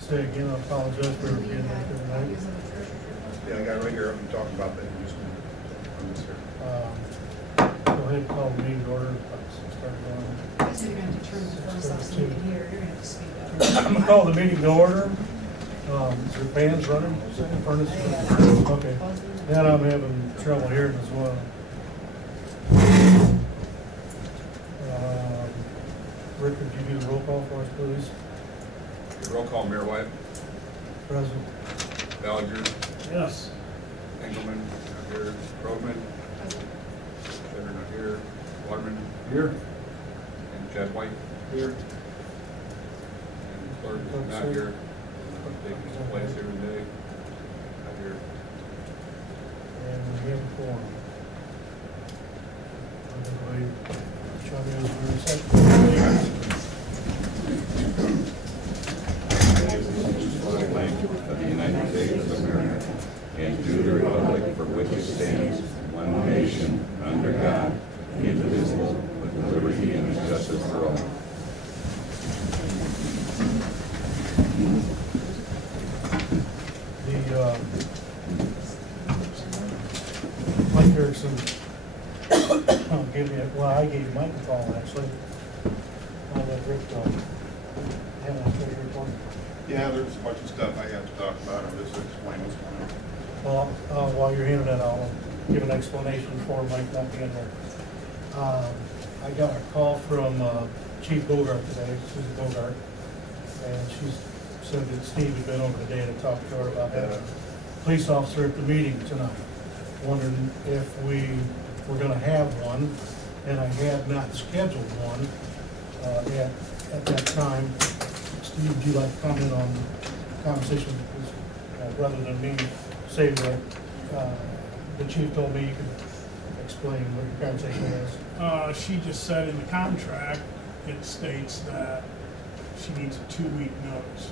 Say again, I apologize for being late tonight. Yeah, I got it right here, I'm talking about that just on this here. Go ahead and call the meeting to order. Let's start going. I said you're gonna have to turn the phones off so you can hear, you're gonna have to speak up. I'm gonna call the meeting to order. Is your fans running? Furnace? Okay. Then I'm having trouble hearing as well. Rick, would you do the roll call for us, please? Roll call, Mayor White, Present. Ballinger, Yes. Engelmann, not here, Krogman, Shedder not here, Waterman, Here. and Chad White, Here. and Clark is not here. Taking his place here today, not here. And we have a forum. I'm gonna wait. Chubby is for a second. Flag of the United States of America and to the republic for which it stands, one nation, under God, indivisible, with liberty and justice for all. Mike Erickson gave me, I gave Mike a call actually. I'll let Rick have a straight report. Yeah, there's a bunch of stuff I have to talk about, I'll just explain what's going on. Well, while you're handing that, I'll give an explanation for Mike not being there. I got a call from Chief Bogart today, Susan Bogart, and she said that Steve had been over today to talk to her about having a police officer at the meeting tonight, wondering if we were gonna have one, and I had not scheduled one at that time. Steve, would you like to comment on the conversation, rather than me say what the chief told me? You could explain what your conversation is. She just said in the contract, it states that she needs a 2-week notice.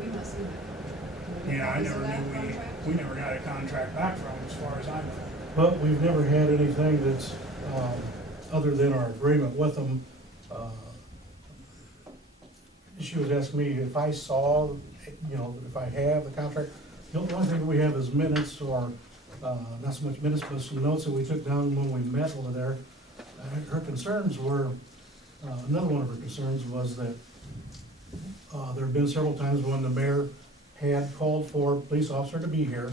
We must see that. Yeah, I never knew we never got a contract back from, as far as I know. But we've never had anything that's, other than our agreement with them. She was asking me if I saw, if I have the contract. The only thing we have is minutes, or, not so much minutes, but some notes that we took down when we met over there. Her concerns were, another one of her concerns was that there have been several times when the mayor had called for a police officer to be here,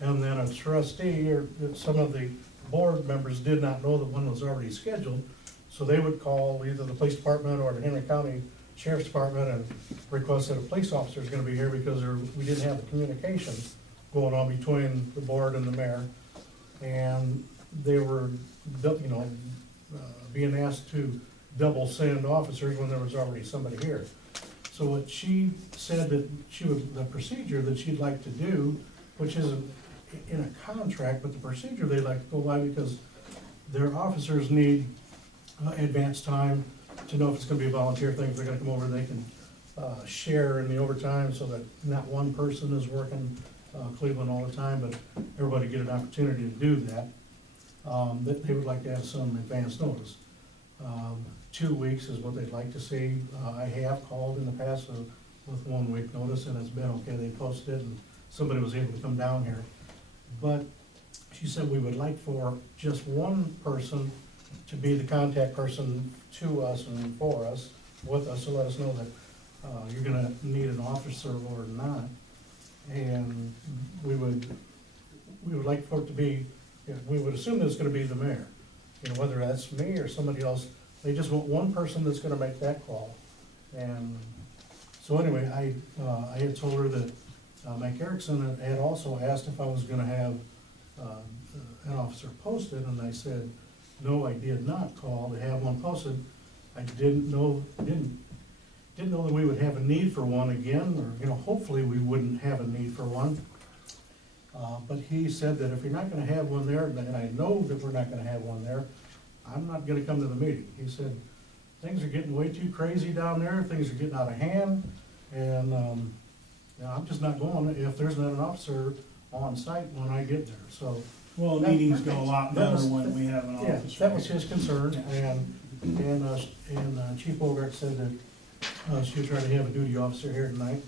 and then a trustee or some of the board members did not know that one was already scheduled, so they would call either the police department or the Henry County Sheriff's Department and request that a police officer is gonna be here because we didn't have the communication going on between the board and the mayor. And they were, being asked to double send officers when there was already somebody here. So what she said that the procedure that she'd like to do, which isn't in a contract, but the procedure they'd like to go by, because their officers need advance time to know if it's gonna be a volunteer thing, if they're gonna come over, they can share in the overtime so that not one person is working Cleveland all the time, but everybody get an opportunity to do that. That they would like to have some advance notice. 2 weeks is what they'd like to see. I have called in the past with 1 week notice, and it's been okay. They posted it and somebody was able to come down here. But she said we would like for just one person to be the contact person to us and for us, with us, to let us know that you're gonna need an officer or not. And we would like for it to be, we would assume that it's gonna be the mayor. Whether that's me or somebody else, they just want one person that's gonna make that call. And so anyway, I had told her that Mike Erickson had also asked if I was gonna have an officer posted, and I said, no, I did not call to have one posted. I didn't know that we would have a need for one again, or, hopefully we wouldn't have a need for one. But he said that if you're not gonna have one there, and I know that we're not gonna have one there, I'm not gonna come to the meeting. He said, things are getting way too crazy down there, things are getting out of hand, and, I'm just not going if there's not an officer on site when I get there, so. Well, meetings go a lot better when we have an Yeah, officer. that was his concern, and Chief Bogart said that She'll try to have a duty officer here tonight.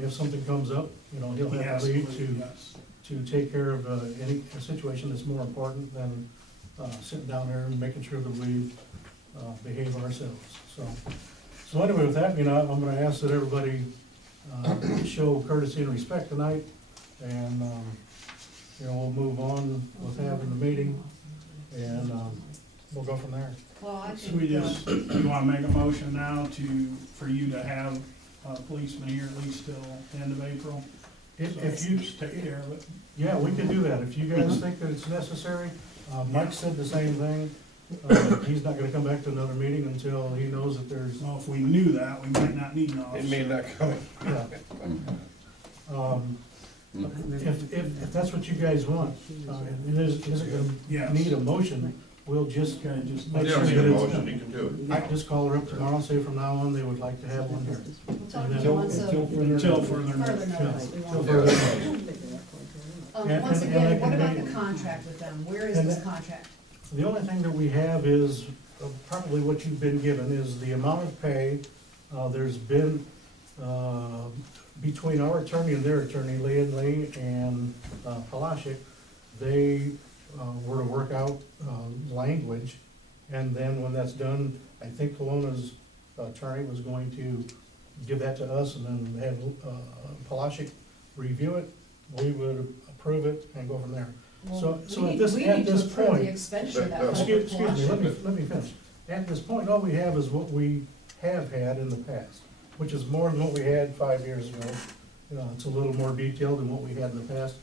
If something comes up, you know, he'll have to leave Yes. to take care of any situation that's more important than sitting down there and making sure that we behave ourselves. So anyway, with that, you know, I'm gonna ask that everybody show courtesy and respect tonight, and, you know, we'll move on with having the meeting, and we'll go from there. Well, I So we think, just, you wanna make a motion now for you to have a policeman here at least till the end of April? If you, Just take care of it. yeah, we can do that, if you guys think that it's necessary. Mike said the same thing. He's not gonna come back to another meeting until he knows that there's, Well, if we knew that, we might not need an It officer. may not come. yeah. If that's what you guys want, it isn't gonna Yes. need a motion, we'll just Okay, just make You sure don't need that a it's motion, done. you can do it. I just call her up tomorrow and say from now on, they would like to have one here. we'll talk And to then- you once a Until further further notice. notice. We Till want- further Yeah. notice. Once And- and they again, what can about be- the contract with them? Where is And this that- contract? The only thing that we have is probably what you've been given is the amount of pay. There's been, between our attorney and their attorney, Lee and Lee and Palashik, they were to work out language. And then when that's done, I think Kelowna's attorney was going to give that to us and then have Palashik review it. We would approve it and go from there. So We at need- this we need to approve point- the expenditure of that. Excuse public Excuse me, watch. let me finish. At this point, all we have is what we have had in the past, which is more than what we had 5 years ago. You know, it's a little more detailed than what we had in the past.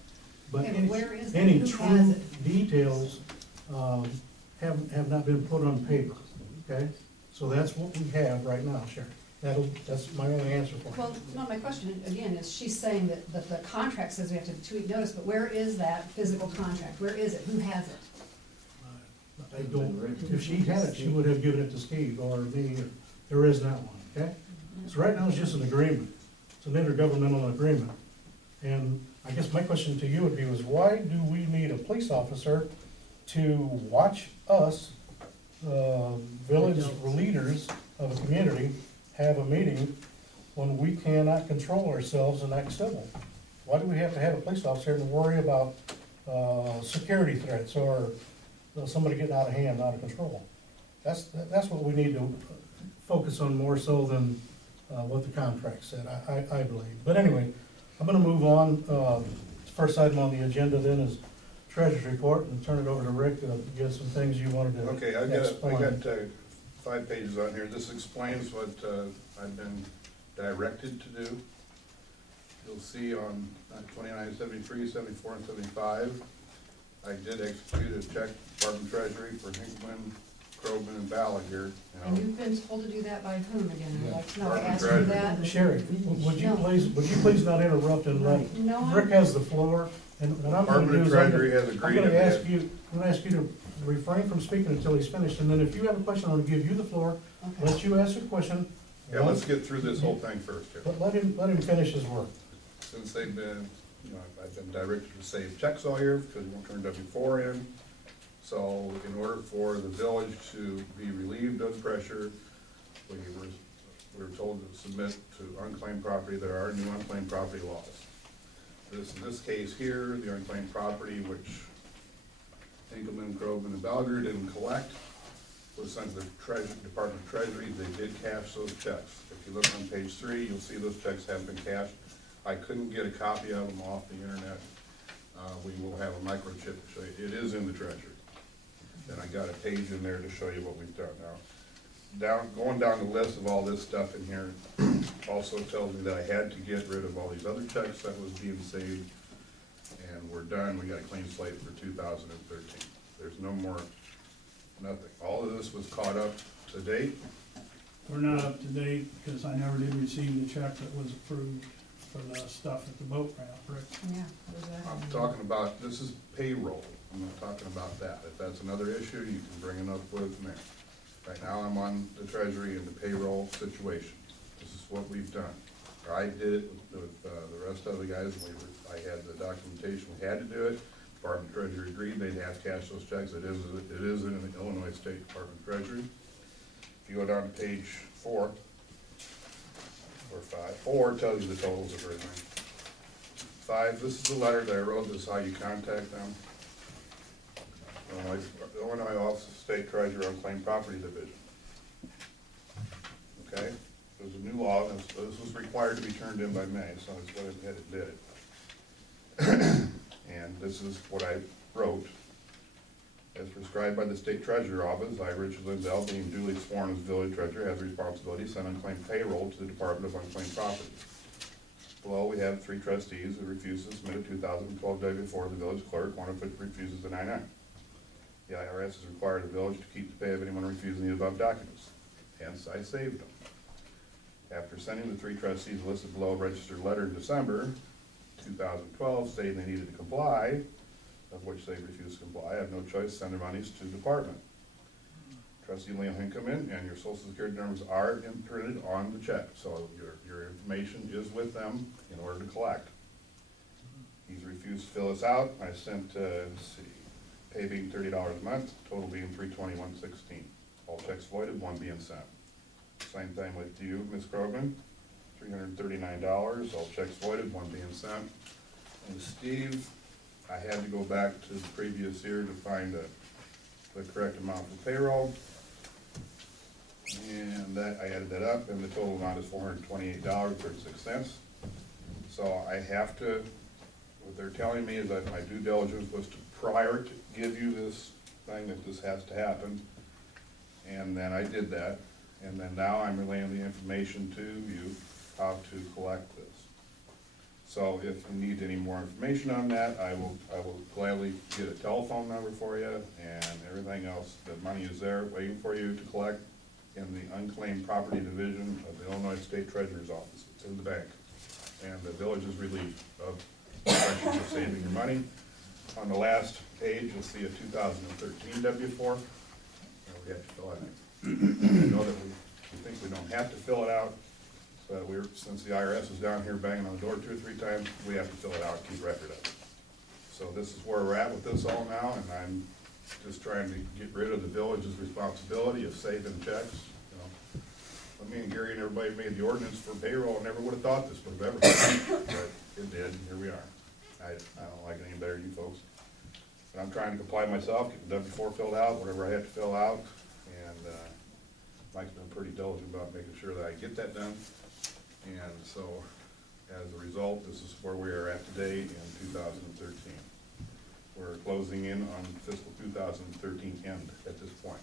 But Okay, but any, where is it? any Who has true it? details, have not been put on paper, okay? So that's what we have right now, Sharon. That's my only answer for it. Well, no, my question again is, she's saying that the contract says we have to 2-week notice, but where is that physical contract? Where is it? Who has it? I don't, if she had it, she would have given it to Steve or me. There is not one, okay? So right now it's just an agreement. It's an intergovernmental agreement. And I guess my question to you would be was, why do we need a police officer to watch us, village leaders of a community, have a meeting when we cannot control ourselves and act civil? Why do we have to have a police officer to worry about, security threats or somebody getting out of hand, out of control? That's what we need to focus on more so than, what the contract said, I believe. But anyway, I'm gonna move on. First item on the agenda then is treasurer's report, and turn it over to Rick to get some things you wanted to Okay, I explain. got 5 pages on here. This explains what I've been directed to do. You'll see on 29, 73, 74, and 75, I did execute a check, Department of Treasury, for Hinkman, Krogman, and Ballagher. And you've been told to do that by whom again? I'd like to know. I Department asked you Treasury. that. Sherry, would you No. please not interrupt and let, No, Rick has the floor, and what I'm gonna Department do of is I'm Treasury has gonna, agreed I'm to gonna ask that. you, I'm gonna ask you to refrain from speaking until he's finished, and then if you have a question, I'm gonna give you the floor, okay. let you ask a question. Yeah, let's get through this whole thing first here. But let him finish his work. Since they've been, you know, I've been directed to save checks all year because we won't turn W-4 in. So in order for the village to be relieved of pressure, we were told to submit to unclaimed property. There are new unclaimed property laws. In this case here, the unclaimed property, which Hinkleman, Groveman, and Balger didn't collect, was sent to the Department of Treasury. They did cash those checks. If you look on page 3, you'll see those checks have been cashed. I couldn't get a copy of them off the internet. We will have a microchip to show you. It is in the treasury. And I got a page in there to show you what we've done now. Going down the list of all this stuff in here also tells me that I had to get rid of all these other checks that was being saved. And we're done. We got a clean slate for 2013. There's no more, nothing. All of this was caught up to date. We're not up to date because I never did receive the check that was approved for the stuff at the boat ramp, Rick. Yeah, what is that? I'm talking about, this is payroll. I'm not talking about that. If that's another issue, you can bring it up with me. Right now, I'm on the treasury and the payroll situation. This is what we've done. I did it with the rest of the guys. I had the documentation. We had to do it. Department of Treasury agreed they'd have to cash those checks. It is in the Illinois State Department of Treasury. If you go down to page 4, 4 tells you the totals of everything. 5, this is the letter that I wrote, this is how you contact them. Illinois Office of State Treasurer Unclaimed Property Division. Okay, there's a new law, and this was required to be turned in by May, so that's what it did it. And this is what I wrote. As prescribed by the State Treasurer Office, I, Richard Lindell, being duly sworn as village treasurer, have the responsibility to send unclaimed payroll to the Department of Unclaimed Property. Below, we have 3 trustees who refuse to submit a 2012 W-4 to the village clerk, one of which refuses the 9-9. The IRS has required the village to keep the pay of anyone refusing the above documents. Hence, I saved them. After sending the 3 trustees listed below a registered letter in December 2012 stating they needed to comply, of which they refused to comply, I have no choice to send their monies to the department. Trustee Liam Hinkelman and your social security numbers are imprinted on the check, so your information is with them in order to collect. He's refused to fill this out. I sent, let's see, pay being $30 a month, total being $321.16. All checks voided, 1 being sent. Same thing with you, Ms. Krogman, $339, all checks voided, 1 being sent. And Steve, I had to go back to the previous year to find the correct amount for payroll. And that, I added that up, and the total amount is $428.36. So I have to, what they're telling me is that my due diligence was to prior to give you this thing, that this has to happen. And then I did that, and then now I'm relaying the information to you, how to collect this. So if you need any more information on that, I will gladly get a telephone number for you and everything else. The money is there waiting for you to collect in the Unclaimed Property Division of the Illinois State Treasurer's Office. It's in the bank. And the village is relieved of the pressure of saving your money. On the last page, you'll see a 2013 W-4. We have to fill it out. I know that we think we don't have to fill it out. But since the IRS is down here banging on the door 2 or 3 times, we have to fill it out and keep record of it. So this is where we're at with this all now, and I'm just trying to get rid of the village's responsibility of saving checks. You know, when me and Gary and everybody made the ordinance for payroll, I never would have thought this would have ever happened, but it did, and here we are. I don't like it any better than you folks. But I'm trying to comply myself, get the W-4 filled out, whatever I have to fill out, and Mike's been pretty diligent about making sure that I get that done. And so, as a result, this is where we are at today in 2013. We're closing in on fiscal 2013 end at this point.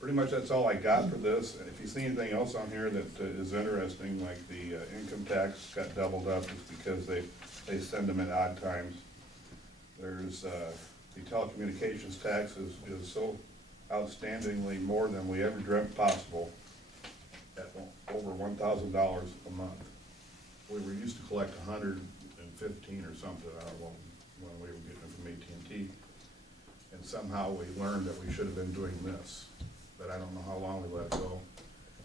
Pretty much that's all I got for this. And if you see anything else on here that is interesting, like the income tax got doubled up, it's because they send them at odd times. There's the telecommunications tax is so outstandingly more than we ever dreamt possible, at over $1,000 a month. We were used to collect 115 or something, I don't know, when we were getting it from AT&T. And somehow we learned that we should have been doing this, but I don't know how long we let it go.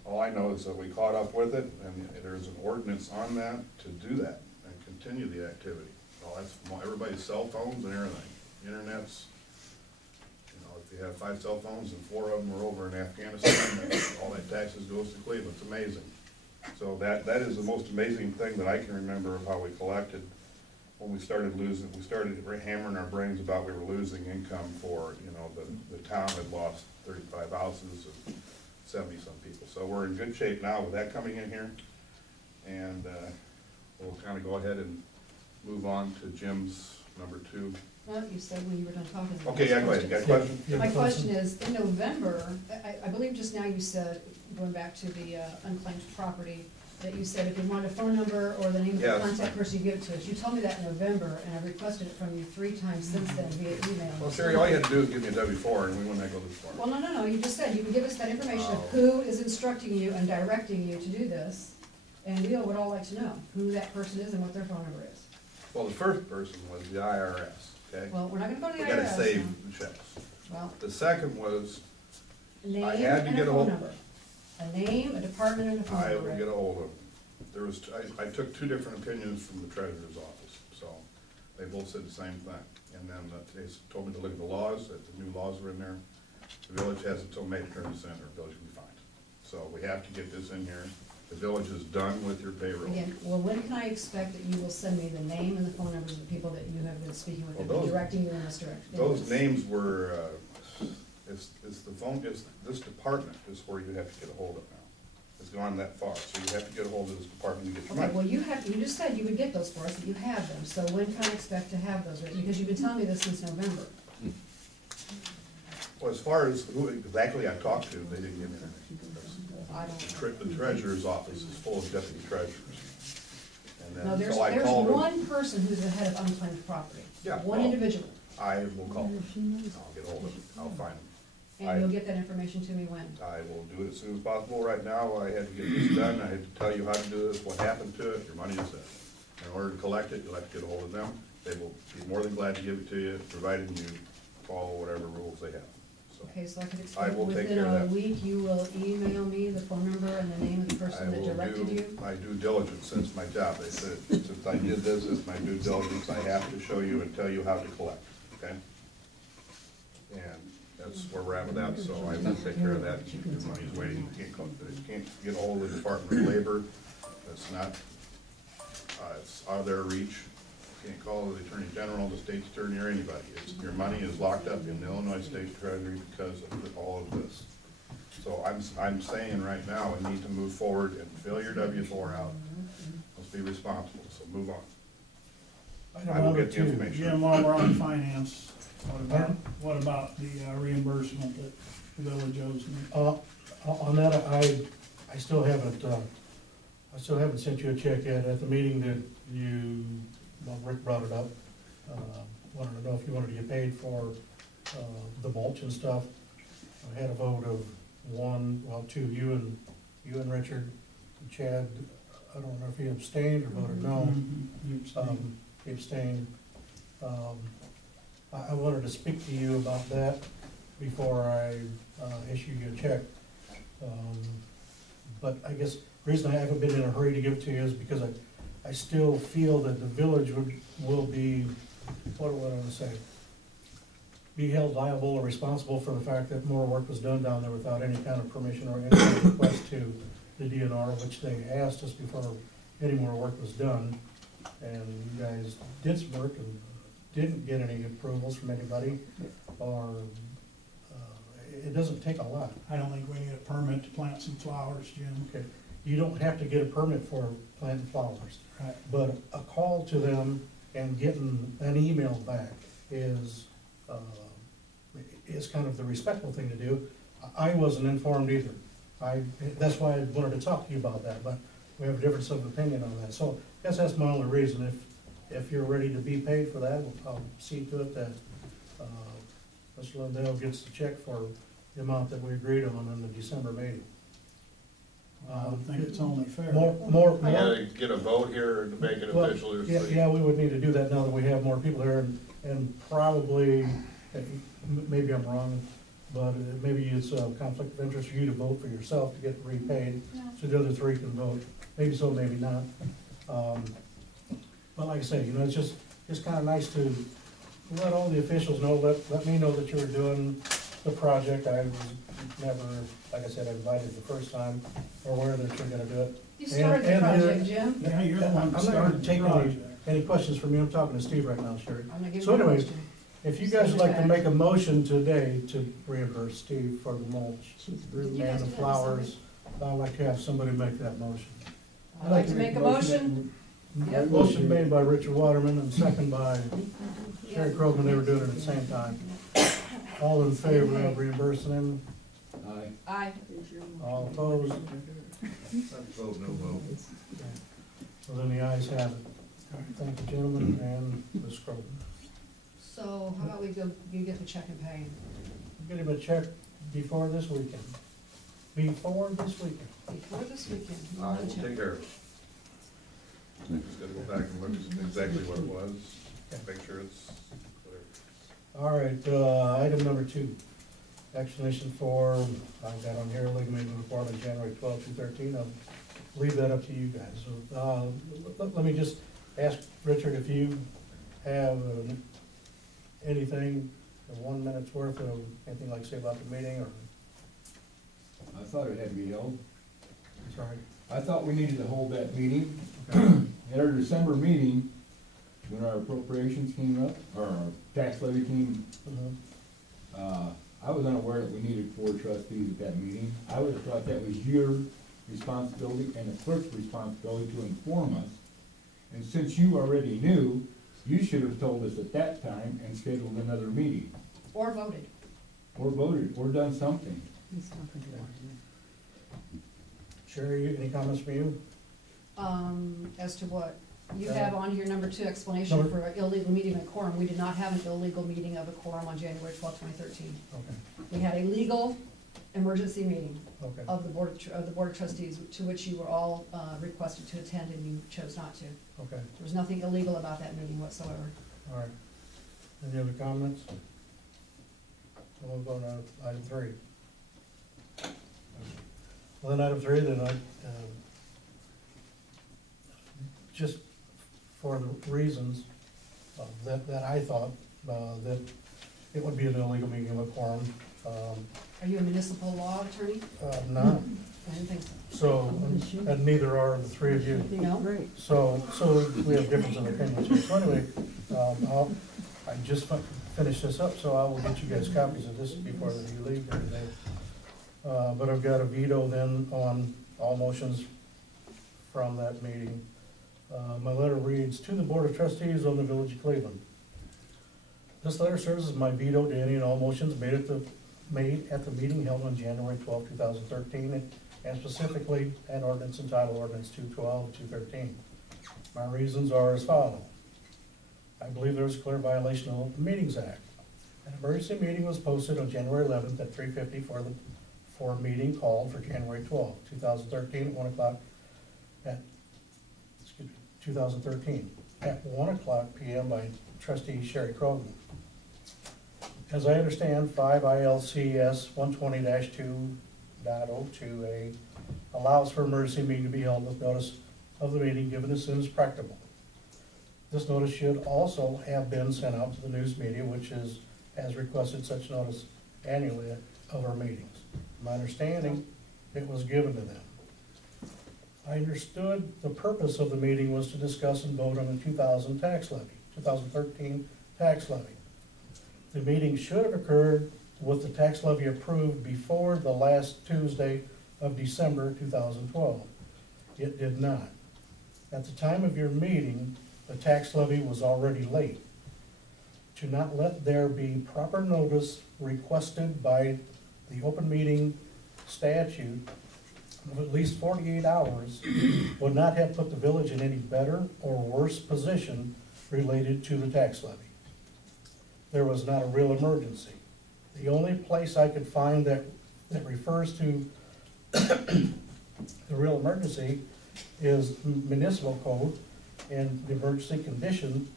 All I know is that we caught up with it, and there's an ordinance on that to do that and continue the activity. Well, that's from everybody's cell phones and everything. Internet's, you know, if you have 5 cell phones and 4 of them are over in Afghanistan, all that taxes goes to Cleveland. It's amazing. So that is the most amazing thing that I can remember of how we collected. When we started losing, we started hammering our brains about we were losing income for, you know, the town had lost 35 houses and 70-some people. So we're in good shape now with that coming in here. And we'll kind of go ahead and move on to Jim's number 2. Well, you said when you were done talking. Okay, yeah, go ahead. You got a question? Yeah, My question is, in November, I believe just now you said, going back to the unclaimed property, that you said if you wanted a phone number or the name of the Yes. contact person, you give it to us. You told me that in November, and I've requested it from you 3 times since then via email. Well, Sherry, all you had to do is give me a W-4 and we wouldn't go this far. Well, no, you just said you can give us that information of Oh. who is instructing you and directing you to do this, and we would all like to know who that person is and what their phone number is. Well, the first person was the IRS, okay? Well, we're not gonna go to the We IRS gotta save now. the checks. Well, The second was, a name I had to and get a a phone hold- number. A name, a department, and a phone I number. will get a hold of them. There was, I took 2 different opinions from the treasurer's office, so they both said the same thing. And then they told me to look at the laws, that the new laws were in there. The village has until May to turn this in, or the village can be fined. So we have to get this in here. The village is done with your payroll. Again, well, when can I expect that you will send me the name and the phone numbers of the people that you have been speaking with, and Well, those- directing you in this direction? Those names were, it's the phone, it's, this department is where you have to get a hold of now. It's gone that far, so you have to get a hold of this department to get your Okay, money. well, you just said you would get those for us, that you have them, so when can I expect to have those, right? Because you've been telling me this since November. Well, as far as who exactly I talked to, they didn't give me anything. I don't. The treasurer's office is full of deputy treasurers. And No, then, so I there's called them. one person who's the head of unclaimed property. Yeah, One well- individual, I will call them. I'll get hold of them. I'll find them. and you'll get that information to me when? I will do it as soon as possible. Right now, I had to get this done. I had to tell you how to do this, what happened to it. Your money is there. In order to collect it, you'll have to get a hold of them. They will be more than glad to give it to you, provided you follow whatever rules they have. So Okay, so I could I expect will take within care of a that. week, you will email me the phone number and the name of the I person that will directed do you? my due diligence. That's my job. They said, since I did this, it's my due diligence. I have to show you and tell you how to collect, okay? And that's where we're at with that, so I will take care of that. Your money's waiting. You can't get a hold of the Department of Labor. That's not, it's out of their reach. You can't call the Attorney General, the State's Attorney, or anybody. Your money is locked up in the Illinois State Treasury because of all of this. So I'm saying right now, we need to move forward and fill your W-4 out. Let's be responsible, so move on. Item I will number get the two. information. Jim, while we're on finance, what about the reimbursement that the village owes me? On that, I still haven't sent you a check yet. At the meeting that you, well, Rick brought it up, wanted to know if you wanted to get paid for, the mulch and stuff. I had a vote of two, you and Richard, and Chad, I don't know if he abstained or voted no. You abstained. He abstained. I wanted to speak to you about that before I issue you a check. But I guess the reason I haven't been in a hurry to give it to you is because I still feel that the village will be, what do I want to say? Be held liable or responsible for the fact that more work was done down there without any kind of permission or any kind of request to the DNR, which they asked us before any more work was done. And you guys did some work and didn't get any approvals from anybody, or, it doesn't take a lot. I don't think we need a permit to plant some flowers, Jim. Okay, you don't have to get a permit for planting flowers, Right. but a call to them and getting an email back is kind of the respectful thing to do. I wasn't informed either. That's why I wanted to talk to you about that, but we have a difference of opinion on that. So I guess that's my only reason. If you're ready to be paid for that, I'll see to it that Mr. Lindell gets the check for the amount that we agreed on in the December meeting. I would think it's only fair. More. I gotta get a vote here to make it Well, official. Yeah, we would need to do that now that we have more people there, and probably, maybe I'm wrong, but maybe it's a conflict of interest for you to vote for yourself to get repaid, so the other three can vote. Maybe so, maybe not. But like I say, it's just kind of nice to let all the officials know, let me know that you were doing the project. I was never, like I said, invited the first time, or aware that you're gonna do it. You started the And- project, Jim. Yeah, you're the one I'm that not started gonna the take project. any questions from you. I'm talking to Steve right now, Sherry. I'm gonna give So you a anyways, question. if you guys would like to make a motion today to reimburse Steve for the mulch Did you and guys the do that flowers, I'd like to have somebody make that motion. I'd like to make a motion. Yep. Motion made by Richard Waterman and second by Sherry Krogman. They were doing it at the same time. All in favor of reimbursing him? Aye. All opposed? Vote, no vote. Well, then the ayes have it. Thank you, gentlemen, and Ms. Krogman. So how about you get the check and pay him Get him a check before this weekend. Before this weekend. before this weekend? You I want a will check? take care of it. Just gotta go back and look at exactly what it was, make sure it's clear. All right, item number 2, explanation for, I've got on here, legal meeting report on January 12 through 13. I'll leave that up to you guys. So, let me just ask Richard if you have anything, 1 minute's worth of anything like to say about the meeting, or, I thought it had to be held. sorry. I thought we needed to hold that meeting. At our December meeting, when our appropriations came up, or our tax levy came, I was unaware that we needed 4 trustees at that meeting. I would have thought that was your responsibility and the clerk's responsibility to inform us. And since you already knew, you should have told us at that time and scheduled another meeting, Or voted. or voted, or done something. Sherry, any comments from you? As to what? You Uh, have on here number 2 explanation number- for illegal meeting of a quorum. We did not have an illegal meeting of a quorum on January 12, 2013. Okay, We had a legal emergency meeting okay, of the Board of Trustees, to which you were all requested to attend and you chose not to. okay, There was nothing illegal about that meeting whatsoever. all right. Any other comments? We'll move on to item 3. Well, then item 3, then just for the reasons that I thought that it would be an illegal meeting of a quorum. Are you a municipal law attorney? No, I didn't think so. so, and neither are the 3 of you. No? So we have difference of opinions here. So anyway, I just finished this up, so I will get you guys copies of this before you leave here today. But I've got a veto then on all motions from that meeting. My letter reads, "To the Board of Trustees of the Village of Cleveland. This letter serves as my veto to any and all motions made at the meeting held on January 12, 2013, and specifically an ordinance entitled Ordinance 212, 213. My reasons are as follows. I believe there was a clear violation of the Open Meetings Act. An emergency meeting was posted on January 11th at 3:50 for a meeting called for January 12, 2013 at 1 o'clock at 1 o'clock p.m. by trustee Sherry Crogan. As I understand, 5 ILCS 120-2.02A allows for emergency meeting to be held with notice of the meeting given as soon as practicable. This notice should also have been sent out to the news media, which has requested such notice annually of our meetings. My understanding, it was given to them. I understood the purpose of the meeting was to discuss and vote on the 2013 tax levy. The meeting should have occurred with the tax levy approved before the last Tuesday of December 2012. It did not. At the time of your meeting, the tax levy was already late. To not let there be proper notice requested by the open meeting statute of at least 48 hours would not have put the village in any better or worse position related to the tax levy. There was not a real emergency. The only place I could find that refers to the real emergency is municipal code, and the emergency condition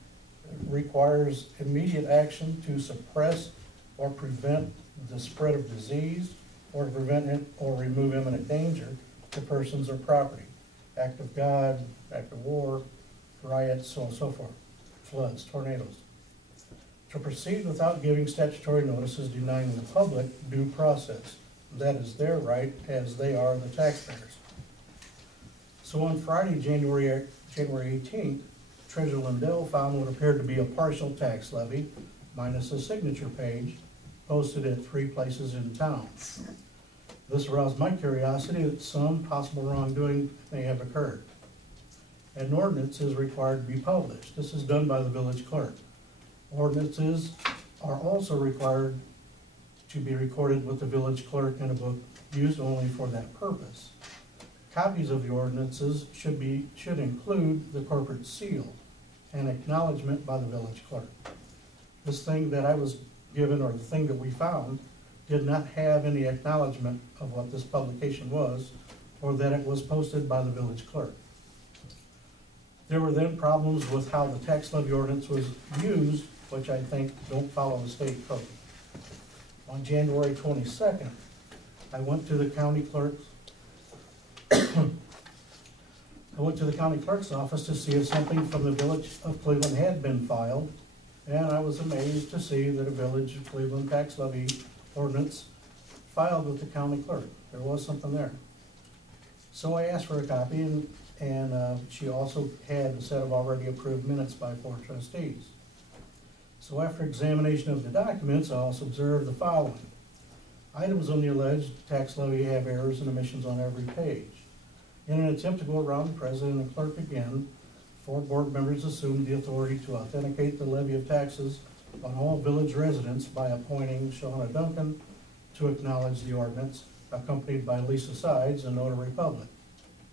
requires immediate action to suppress or prevent the spread of disease, or to prevent it or remove imminent danger to persons or property. Act of God, act of war, riots, so on and so forth, floods, tornadoes. To proceed without giving statutory notice is denying the public due process. That is their right, as they are the taxpayers. So on Friday, January 18th, Treasurer Lindell found what appeared to be a partial tax levy, minus a signature page, posted at 3 places in town. This aroused my curiosity that some possible wrongdoing may have occurred. An ordinance is required to be published. This is done by the village clerk. Ordinances are also required to be recorded with the village clerk in a book used only for that purpose. Copies of the ordinances should include the corporate seal and acknowledgement by the village clerk. This thing that I was given, or the thing that we found, did not have any acknowledgement of what this publication was, or that it was posted by the village clerk. There were then problems with how the tax levy ordinance was used, which I think don't follow the state code. On January 22nd, I went to the county clerk's office to see if something from the Village of Cleveland had been filed, and I was amazed to see that a Village of Cleveland tax levy ordinance filed with the county clerk. There was something there. So I asked for a copy, and she also had a set of already approved minutes by 4 trustees. So after examination of the documents, I also observed the following. Items on the alleged tax levy have errors and omissions on every page. In an attempt to go around the president and clerk again, 4 board members assumed the authority to authenticate the levy of taxes on all village residents by appointing Shawna Duncan to acknowledge the ordinance, accompanied by Lisa Sides and notary public.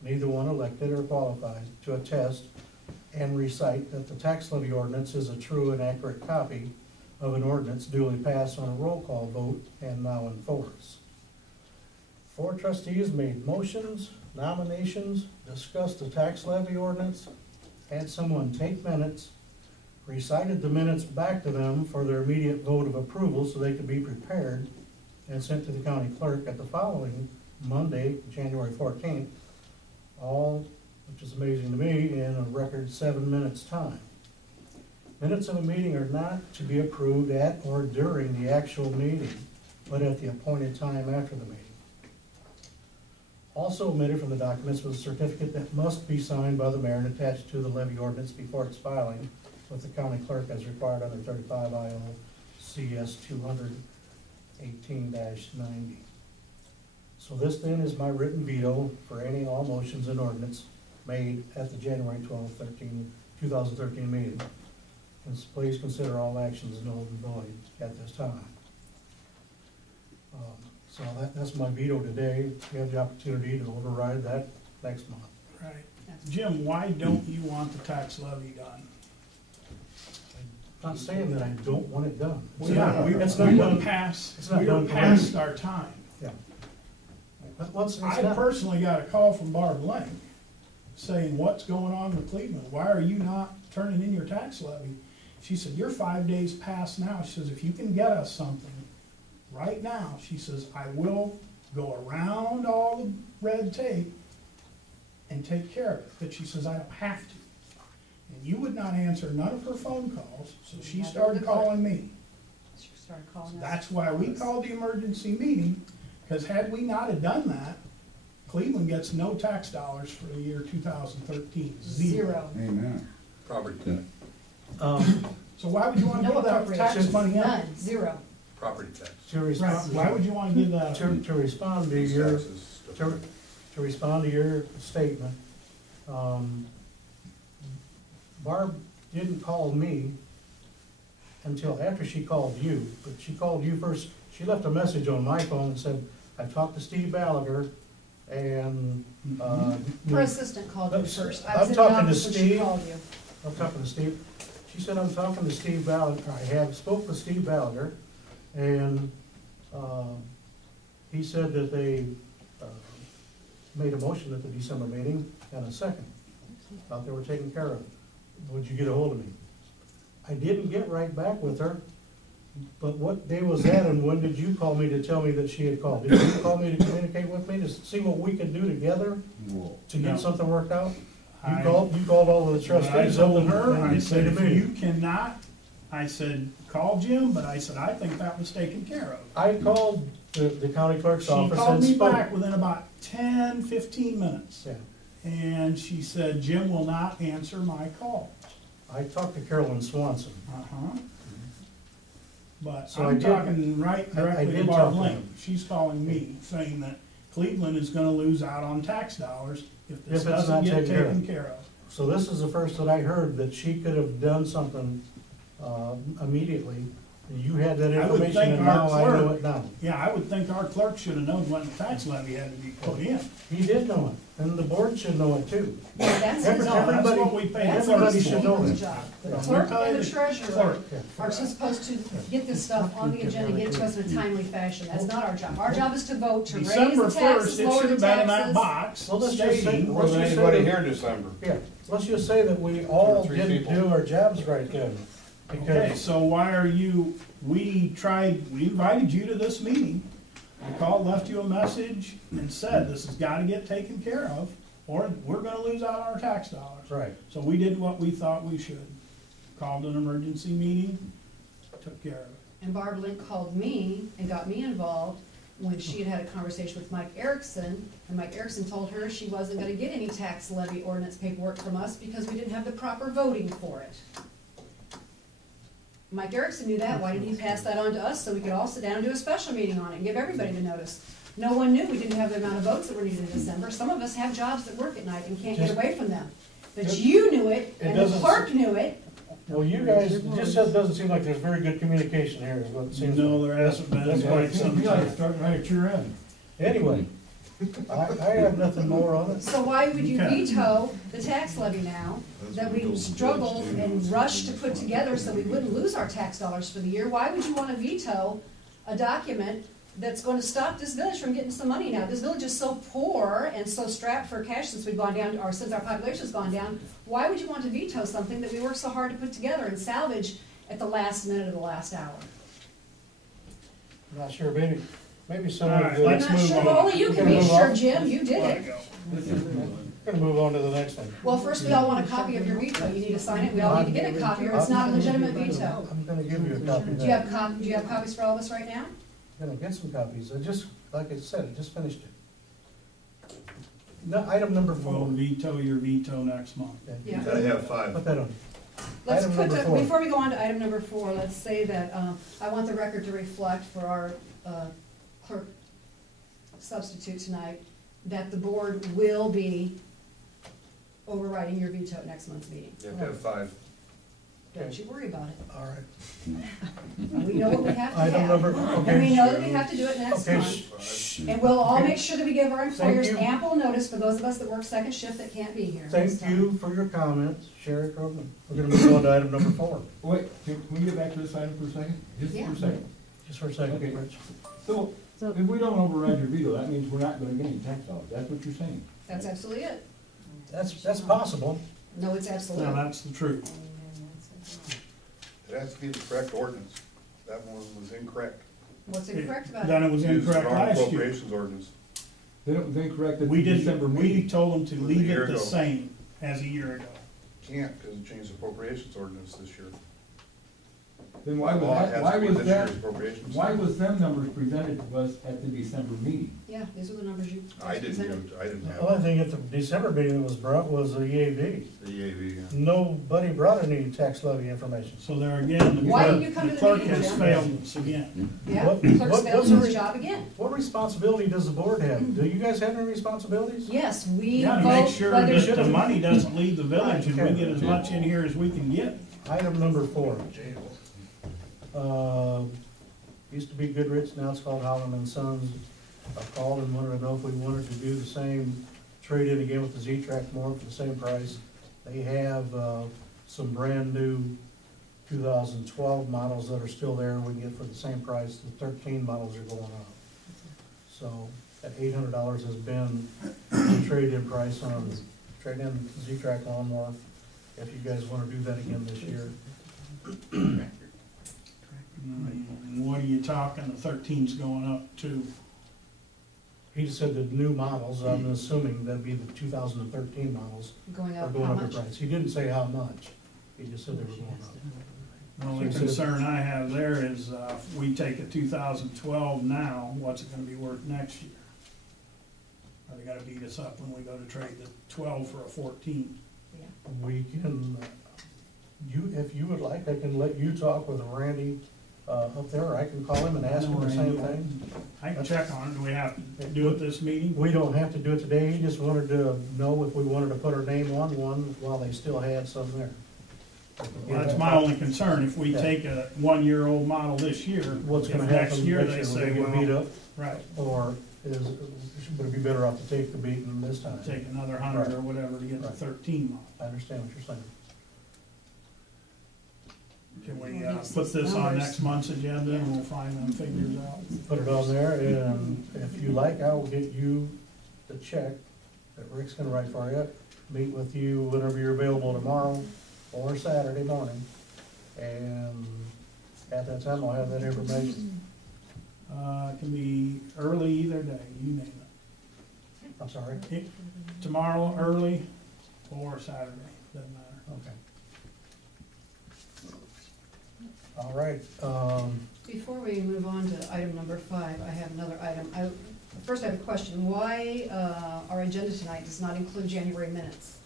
Neither one elected or qualified to attest and recite that the tax levy ordinance is a true and accurate copy of an ordinance duly passed on a roll call vote and now in force. 4 trustees made motions, nominations, discussed the tax levy ordinance, had someone take minutes, recited the minutes back to them for their immediate vote of approval so they could be prepared, and sent to the county clerk at the following Monday, January 14th, all, which is amazing to me, in a record 7 minutes time. Minutes of a meeting are not to be approved at or during the actual meeting, but at the appointed time after the meeting. Also omitted from the documents was a certificate that must be signed by the mayor and attached to the levy ordinance before its filing with the county clerk as required under 35 IO CS 218-90. So this then is my written veto for any and all motions and ordinance made at the January 2013 meeting. And please consider all actions null and void at this time. So that's my veto today. You have the opportunity to override that next month. Right. Jim, why don't you want the tax levy done? I'm not saying that I don't want it done. Well, yeah, It's not we done. were past, It's not we were done past correctly. our time. Yeah. But once it's I not, personally got a call from Barb Lang saying, what's going on with Cleveland? Why are you not turning in your tax levy? She said, you're 5 days past now. She says, if you can get us something right now, she says, I will go around all the red tape and take care of it. But she says, I don't have to. And you would not answer none of her phone calls, so she started calling me. She started calling us. That's why we called the emergency meeting, because had we not have done that, Cleveland gets no tax dollars for the year 2013. Zero. Amen. Property tax, So why would you want to No give that tax appropriations, money up? none, zero. property tax. to Right, respond, why would you want to give that up? to respond to your, Taxes, stuff. to respond to your statement, Barb didn't call me until after she called you, but she called you first. She left a message on my phone and said, I talked to Steve Ballagher, and, Her assistant called you I'm first. I I'm was in the talking to office when she Steve. called you. I'm talking to Steve. She said, I'm talking to Steve Ballagher. I have spoke with Steve Ballagher, and he said that they made a motion at the December meeting and a second. Thought they were taken care of. Would you get a hold of me? I didn't get right back with her, but what day was that, and when did you call me to tell me that she had called? Did you call me to communicate with me to see what we could do together to No. get something worked out? You I- called all of the What I trustees up told and her, I you said, to if me. you cannot, I said, call Jim, but I said, I think that was taken care of. I called the county clerk's She office called and me spoke. back within about 10, 15 minutes, Yeah. and she said, Jim will not answer my call. I talked to Carolyn Swanson. Uh-huh. But So I I'm did- talking right I directly to did Barb talk to Lane. him. She's calling me, saying that Cleveland is gonna lose out on tax dollars if this If it's doesn't not get taken care of. taken care of. So this is the first that I heard that she could have done something immediately. You had that I would information think and our now I know clerk- it now. Yeah, I would think our clerk should have known when the tax levy had to be put in. He did know it, and the board should know it too. Yeah, that's his Everybody- job. That's everybody- what we pay That's the everybody clerk his should know for. his that. job. The Yeah. clerk We're and the the treasurer clerk. are supposed to get this stuff on the agenda, get it to us in a timely fashion. That's not our job. Our job is to vote, to raise December the taxes, first, it lower should the have been in that taxes. box Well, let's just say- stating, let's Wasn't just say anybody that- here in December? Yeah, let's just say that we all 2 or 3 didn't people. do our jobs right then. okay, Because, so why are you, we invited you to this meeting. We called, left you a message and said, this has gotta get taken care of, or we're gonna lose out on our tax dollars. right, So we did what we thought we should. Called an emergency meeting, took care of it. And Barb Link called me and got me involved when she had a conversation with Mike Erickson, and Mike Erickson told her she wasn't gonna get any tax levy ordinance paperwork from us because we didn't have the proper voting for it. Mike Erickson knew that, why didn't he pass that on to us so we could all sit down and do a special meeting on it and give everybody the notice? No one knew we didn't have the amount of votes that were needed in December. Some of us have jobs that work at night and can't get Just- away from them. But you knew it, It and the doesn't- clerk knew it. Well, you guys, it just doesn't seem like there's very good communication here, is what it seems. No, like. there hasn't been. That's why it's You gotta start right at your end. Anyway, I have nothing more on it. So why would you Okay. veto the tax levy now, that we struggled and rushed to put together so we wouldn't lose our tax dollars for the year? Why would you wanna veto a document that's gonna stop this village from getting some money now? This village is so poor and so strapped for cash since we've gone down, or since our population's gone down. Why would you want to veto something that we worked so hard to put together and salvage at the last minute of the last hour? I'm not sure, maybe some All of right, the. I'm let's not move sure, on. but only you can We're be gonna move sure, on. Jim, you did Let it. it go. We're gonna move on to the next one. Well, first we all want a copy of your veto, you need to sign it, we all need to get a copy, or it's not a legitimate veto. I'm gonna give you a copy of Do you have that. do you have copies for all of us right now? I'm gonna get some copies. Like I said, I just finished it. No, item number We'll 4. veto your veto next month. Okay. Yeah. Gotta have 5. Put that on. Let's Item put, number 4. before we go on to item number 4, let's say that, I want the record to reflect for our clerk substitute tonight, that the board will be overriding your veto at next month's meeting. You have to have 5. Don't you worry about it. All right. We know what we have to Item number, have. okay. And we know that we have to do it next Okay, month. shh. And we'll all Okay. make sure that we give our employers you. ample notice for those of us that work second shift that can't be here. this Thank time. you for your comments, Sherry Krogman. We're gonna move on to item number 4, Wait, can we get back to this item for a second? Just Yeah. for a second. just for a second, Okay. Rich. So, if we don't override your veto, that means we're not gonna get any tax dollars. That's what you're saying. That's absolutely it. That's possible. No, it's Now, absolutely. that's the truth. It has to be the correct ordinance. That one was incorrect. What's incorrect about Then it? it was Used the incorrect wrong last year. appropriations ordinance. Then it was incorrect at We the December didn't, we meeting. told them to It was a leave year it the ago. same as a year ago. Can't, because it changed the appropriations ordinance this year. Then why was Law that, has why to be was this that, year's appropriations. why was them numbers presented to us at the December meeting? Yeah, these are the numbers you I didn't presented. give, I didn't The only have thing at the December meeting that was brought was the EAV. the EAV. yeah. Nobody brought any tax levy information. So there again, the Why clerk, did you come to the the clerk meeting, has Jim? failed us again. Yeah, What- clerk's what's failed the his re- job again. What responsibility does the board have? Do you guys have any responsibilities? Yes, we Yeah, to make vote sure whether. that the money doesn't leave the village and we Okay. get as much in here as we can get. Item number 4. Used to be Goodrich, now it's called Holland and Sons. I called and wanted to know if we wanted to do the same, trade in again with the Z-Track more for the same price. They have, some brand new 2012 models that are still there, we can get for the same price. The 13 models are going up. So, that $800 has been the trade-in price on, trade-in Z-Track lawnmower, if you guys wanna do that again this year. What are you talking, the 13's going up to? He just said the new models, I'm assuming that'd be the 2013 models, Going are up going how up in much? price. He didn't say how much, he just said they were going up. The only concern I have there is, if we take a 2012 now, what's it gonna be worth next year? Are they gonna beat us up when we go to trade the 12 for a 14? Yeah. We can, if you would like, I can let you talk with Randy, up there, or I can call him and ask him the same thing. I can check on it, do we have to do it this meeting? We don't have to do it today, he just wanted to know if we wanted to put our name on one while they still had some there. Well, that's my only concern, if we Yeah. take a 1-year-old model this year, What's if gonna next happen year next they year, say, will they get beat well, up, right, or would it be better off to take the beating this time? take another 100 or whatever to get the Right. 13 model. I understand what you're saying. Can we Yeah, put this on numbers. next month's agenda and we'll find them figures out? Put it on there, and if you like, I will get you the check that Rick's gonna write for you. Meet with you whenever you're available tomorrow or Saturday morning, and at that time, I'll have that information. It can be early either day, you name it. I'm sorry? Tomorrow, early, or Saturday, doesn't matter. Okay. All right, Before we move on to item number 5, I have another item. First, I have a question. Why our agenda tonight does not include January minutes?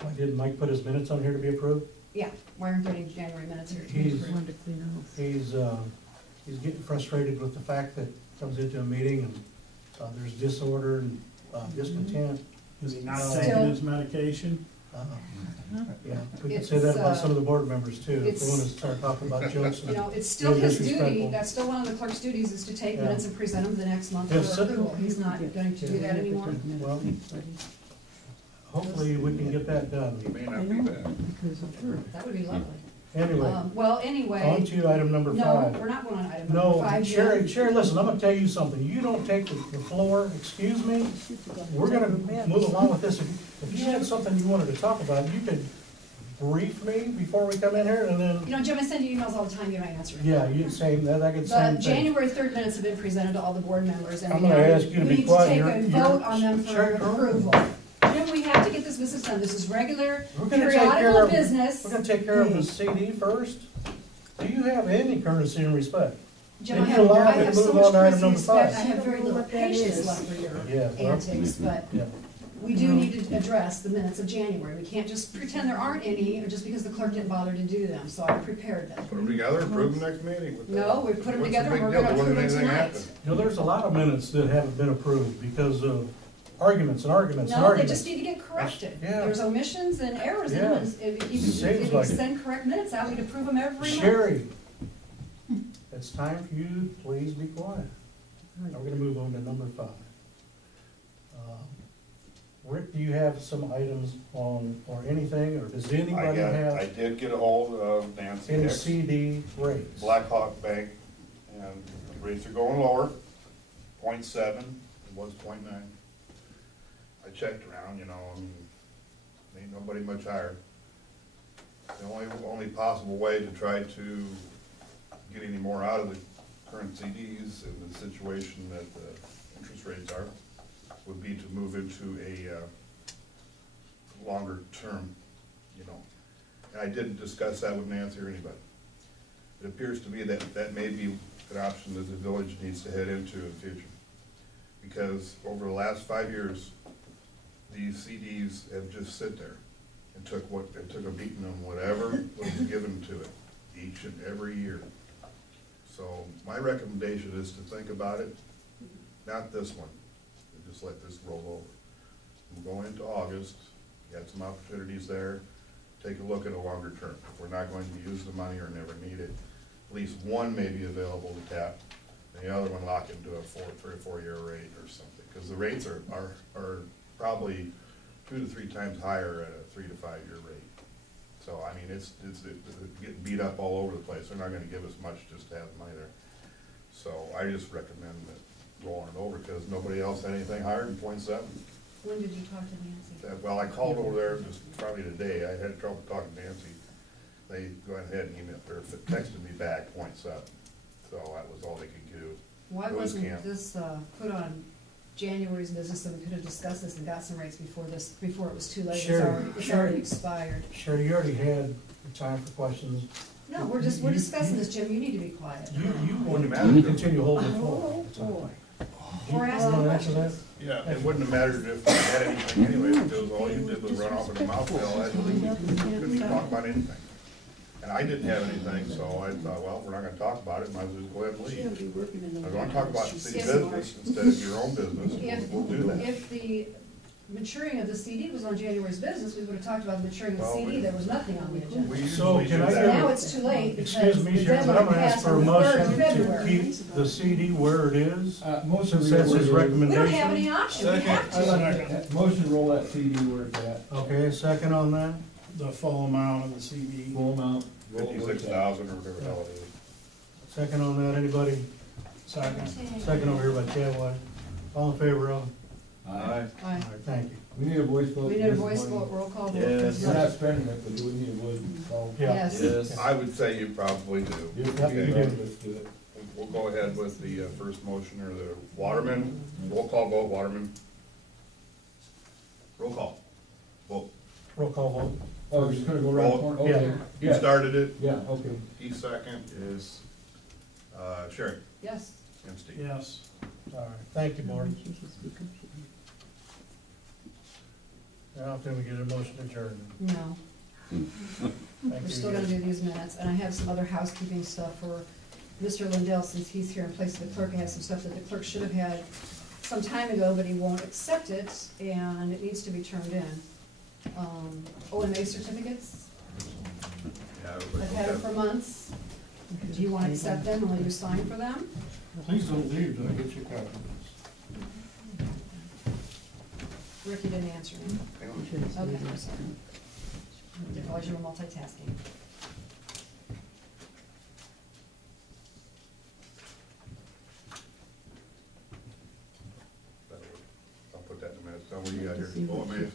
why did Mike put his minutes on here to be approved? Yeah, why aren't there any January minutes here? to be He's- approved? He's getting frustrated with the fact that comes into a meeting and there's disorder and discontent. Is he not Still- taking his medication? Yeah, we can say that about It's, some of the board members too, if it's- we want to start talking about jokes. You know, it's still Yeah, his duty, disrespectful. that's still one of the clerk's duties, is to take Yeah. minutes and present them the next month for Yes, sir. approval. He's not going to do that anymore. Well, hopefully we can get that It done. may not be bad. That would be lovely. Anyway, Well, on anyway, to item number no, 5. we're not going on item number No, 5 Sherry, yet. Sherry, listen, I'm gonna tell you something. You don't take the floor, excuse me. We're gonna move along with this. If you had something you wanted to talk about, you could brief me before we come in here and then, You know, Jim, I send you emails all the time, you don't answer. yeah, you say that, I could say. The January 3rd minutes have been presented to all the board members, and I'm we gonna now ask you to we be need to quiet. take You're- a you're- vote on them for Sherry, go on. approval. Jim, we have to get this business done. This is regular, We're gonna take care periodical of- business. We're gonna take care of the CD first. Do you have any courtesy and respect? Jim, And I you have, allow I me to have so move much on to item courtesy and number respect, I 5? have very little patience left for your Yeah, well, antics, but Yeah. we do need to address the minutes of January. We can't just pretend there aren't any, or just because the clerk didn't bother to do them, so I prepared Put them. them together, approve them next meeting. What the- No, we put them what's the together and big we're deal? gonna There wasn't approve them anything tonight. happened. You know, there's a lot of minutes that haven't been approved because of arguments and arguments and No, they arguments. just need to get corrected. Yeah. There's omissions and errors in Yeah. them, and if you Seems like it. send correct minutes out, we'd approve them every month. Sherry, it's time for you to please be quiet. Now we're gonna move on to number 5. Rick, do you have some items on, or anything, or does anybody I have did get a hold of Nancy any Hicks, CD rates? Black Hawk Bank, and the rates are going lower, 0.7, it was 0.9. I checked around, you know, I mean, ain't nobody much higher. The only possible way to try to get any more out of the current CDs in the situation that the interest rates are, would be to move into a longer term, you know. And I didn't discuss that with Nancy or anybody. It appears to me that that may be an option that the village needs to head into in the future. Because over the last 5 years, these CDs have just sit there and took a beating on whatever was given to it each and every year. So my recommendation is to think about it, not this one, and just let this roll over. We'll go into August, got some opportunities there, take a look at a longer term. If we're not going to use the money or never need it, at least one may be available to tap, and the other one lock into a 3 or 4 year rate or something. Because the rates are probably 2 to 3 times higher at a 3 to 5 year rate. So, I mean, it's getting beat up all over the place. They're not gonna give us much just to have the money there. So I just recommend that rolling it over, because nobody else had anything higher than 0.7. When did you talk to Nancy? Well, I called over there just probably today. I had trouble talking to Nancy. They go ahead and emailed, or texted me back 0.7. So that was all they could do. Why It was wasn't camp. this put on January's business, so we could have discussed this and got some rates before it was too late? Sure, It's sure. already expired. Sherry, you already had time for questions. No, we're discussing this, Jim, you need to be quiet. You want Wouldn't to continue holding the floor. We're You asking wanna answer questions. Yeah, it wouldn't have mattered if we had anything anyway, because all you did was run off in a mouth fell, couldn't talk about anything. And I didn't have anything, so I thought, well, if we're not gonna talk about it, might as well just go ahead and leave. I was gonna talk about the city business instead of your own business, we'll do that. If the maturing of the CD was on January's business, we would have talked about the maturing of the Well, CD, there was nothing on the agenda. We So usually can do I that. get Now it's too late because Excuse the me, Sherry, but I'm deadline gonna ask passed for a on the 3rd of motion to February. keep the CD where it is, Motion since to that's his roll- We don't have any recommendation. option, we have I'd to. like that- Motion to roll that CD where it's at, Okay, second on that? The full amount of the CD. full amount. roll where it's at. 56,000 or whatever the hell it is. Second on that, anybody? Second. Second over here by Chad White. All in favor of? Aye. All Aye. right, thank you. We need a voice vote. We need a This voice morning. vote, roll call vote. Yes. We're not spending it, but do we need a voice vote? Yeah. Yes. Yes. I would say you probably do. Yes, Yep, we you do. do. Let's do it. We'll go ahead with the first motion, or the Waterman, roll call vote, Waterman. Roll call, vote. Roll call vote. Oh, it's gonna go around the corner, okay, You yeah, started it, yeah, okay. East second is, Sherry Yes. and Steve. Yes. All right, thank you, board. Now, can we get a motion to adjourn? No, Thank we're you still gonna again. do these minutes, and I have some other housekeeping stuff for Mr. Lindell, since he's here in place of the clerk. I have some stuff that the clerk should have had some time ago, but he won't accept it, and it needs to be turned in. OMA certificates, Yeah, I've everybody had them looked for at months. Do you wanna accept them, and will you sign for them? Please don't leave till I get your copy. Ricky didn't answer me. it. Hang on. Okay, I'm sorry. Didn't realize you were multitasking. I'll put that in a minute. So what do you got here? Oh, man.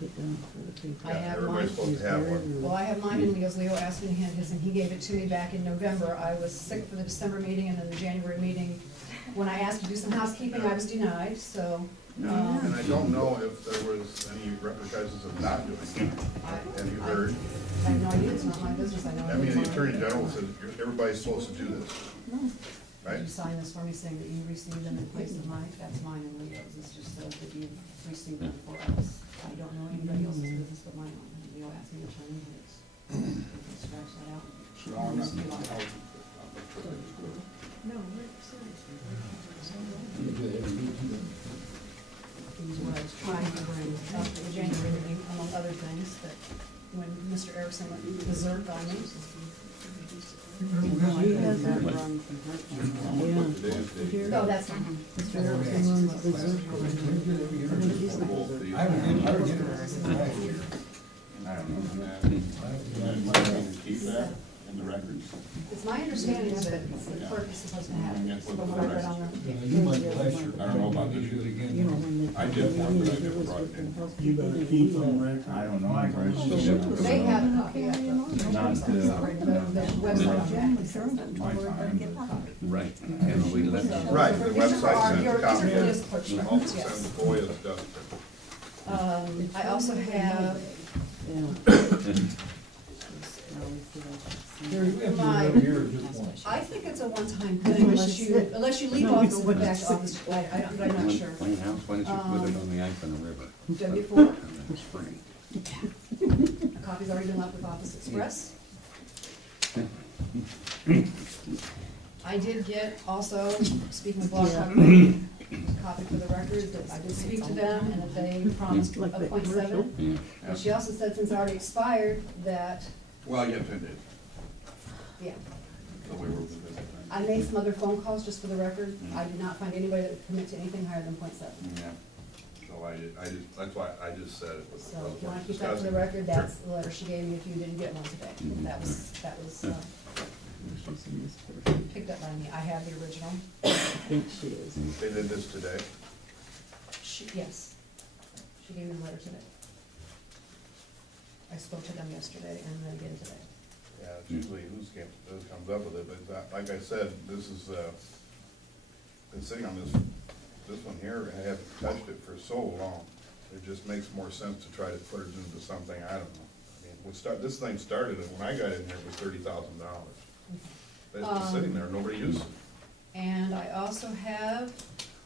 I Yeah, have everybody's mine. supposed to have one. Well, I have mine in Leo's. Leo asked me to hand his, and he gave it to me back in November. I was sick for the December meeting, and then the January meeting, when I asked to do some housekeeping, I was denied, so. And I don't know if there was any repercussions of not doing it. Have you heard? I have no idea, it's not my business, I know. I mean, it's the mine. Attorney General said everybody's supposed to do this, right? Did you sign this for me saying that you received them in place of mine? That's mine and Leo's, it's just that you received them for us. I don't know anybody else's business but mine. Leo asked me to turn in his. You can scratch that out. No, seriously. These were what I was trying to bring up at the January meeting, among other things, that when Mr. Erickson went berserk on me. No, that's not him. Mr. Erickson runs berserk on me. I don't know. Keep that in the records. It's my understanding that the clerk is supposed to have it, from what I read on the. You might lecture. I don't know about this year. I did one, but I never brought it in. You better keep them record. I don't know, I probably They have a copy of it. Not, The website on that. my time. Right, and we left. Right, the These are for our- website your- sends a these are for copy. this clerk's And records, also yes. sends FOIA stuff. I also have my, I think it's a one-time thing unless you leave office and go back to office, but I'm not sure. Plain house, why don't you put it on the Icon River? W4, a copy's already been left with Office Express. I did get also, speaking of Block Copy, copy for the record, that I did speak to them and that they promised a .7. Yeah. And she also said since it already expired, that, Well, yes, it did. yeah. So we were. I made some other phone calls just for the record. I did not find anybody that would commit to anything higher than .7. Yeah. So I just, that's why I just said it. So if you wanna keep that for the record, that's the letter she gave me if you didn't get one today. That was picked up by me. I have the original. They did this today. Yes. She gave me the letter today. I spoke to them yesterday and then again today. Yeah, it's usually who comes up with it, but like I said, this is, been sitting on this one here, and I haven't touched it for so long. It just makes more sense to try to put it into something, I don't know. I mean, this thing started, and when I got in here, it was $30,000. But it's just sitting there, nobody uses it. And I also have,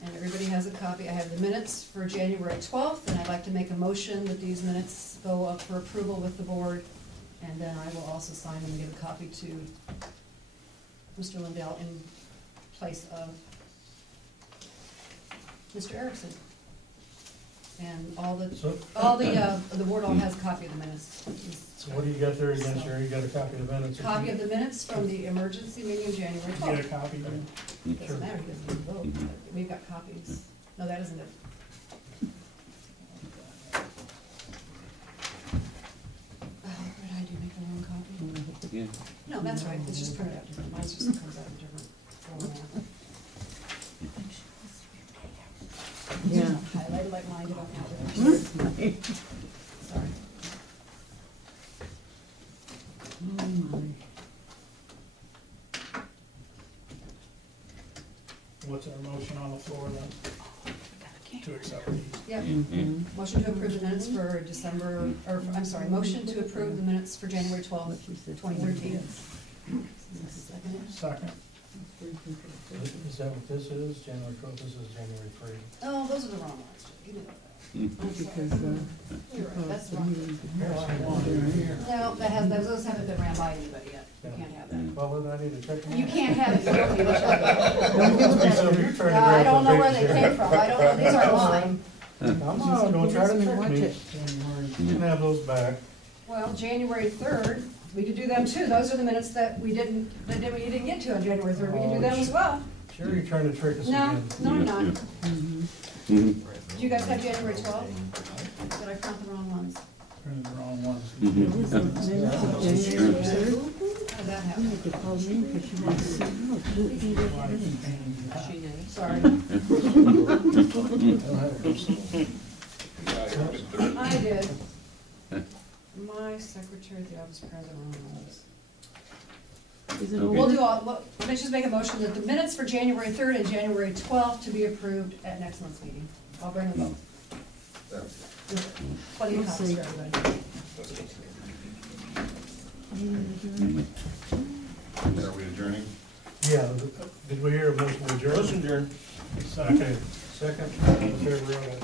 and everybody has a copy, I have the minutes for January 12th, and I'd like to make a motion that these minutes go up for approval with the board, and then I will also sign them and give a copy to Mr. Lindell in place of Mr. Erickson. And the board all has a copy of the minutes. So what do you got there again, Sherry? You got a copy of the minutes? Copy of the minutes from the emergency meeting of January Get a 12th. copy then. Doesn't matter, he doesn't need to vote, but we've got copies. No, that isn't it. Oh, what did I do, make the wrong copy? Yeah. No, that's right, it's just printed out different, mine just comes out in different format. Yeah. Highlighted like mine did on the other. Sorry. Oh my. What's our motion on the floor then? to accept these. Yep. Mhm. Motion to approve the minutes for December, or, I'm sorry, motion to approve the minutes for January 12th, 2013. Second. Is that what this is? January 12th, this is January 3rd. Oh, those are the wrong ones. Give me that. Because, You're right, that's the wrong. Here. No, those haven't been ran by anybody yet. You can't have that. Well, then I need to check them out. You can't have it. You don't need to check So it. you're trying to I grab don't the know where they pictures came here. from. I don't know, these aren't mine. Come on, don't try to trick Watch me. it. You can have those back. Well, January 3rd, we could do them too. Those are the minutes that you didn't get to on January 3rd. We can do them as well. Sure, you're trying to trick us No, again. no, I'm not. Mhm. Do you guys have January 12th? Did I count the wrong ones? Printed the wrong ones. Minutes of January 3rd. How did that You happen? had to call me because she wants to see, oh, who did it? Sorry. I did. My secretary at the office president knows. Is it Okay. We'll over? do all, let's just make a motion that the minutes for January 3rd and January 12th to be approved at next month's meeting. I'll bring them up. Plenty of copies for everybody. Are we adjourning? Yeah, did we hear a motion to adjourn? Motion adjourned. Okay, second, in favor of it.